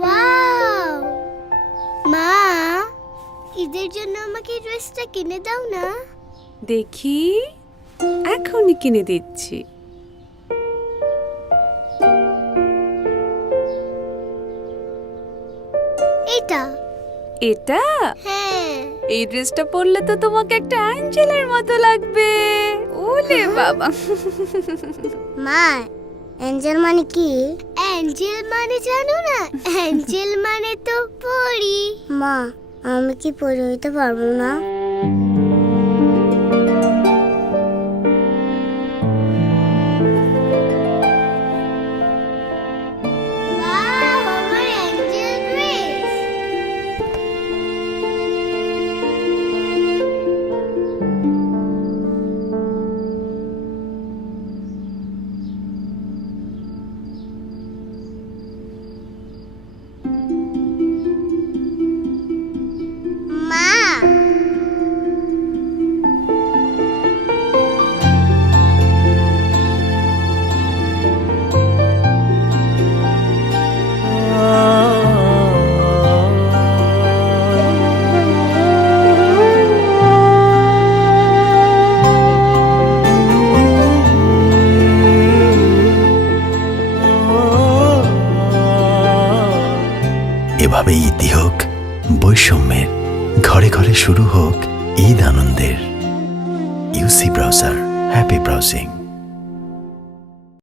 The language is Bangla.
ওয়াও! মা, ঈদের জন্য আমাকে এই ড্রেসটা কিনে দাও না। দেখি, এখনই কিনে দিচ্ছি। এটা? এটা? হ্যাঁ। এই ড্রেসটা পরলে তো তোমাকে একটা অ্যাঞ্জেলের মতো লাগবে। ওলে বাবা। মা, অ্যাঞ্জেল মানে কি? অ্যাঞ্জেল মানে জানো না? অ্যাঞ্জেল মানে তো পরি। মা, আমি কি পরি হইতে পারবো না? ওয়াও, আমার অ্যাঞ্জেল ড্রেস। মা, এভাবেই ইতি হোক বৈষম্যের, ঘরে ঘরে শুরু হোক ঈদ আনন্দের। UC browser, happy browsing.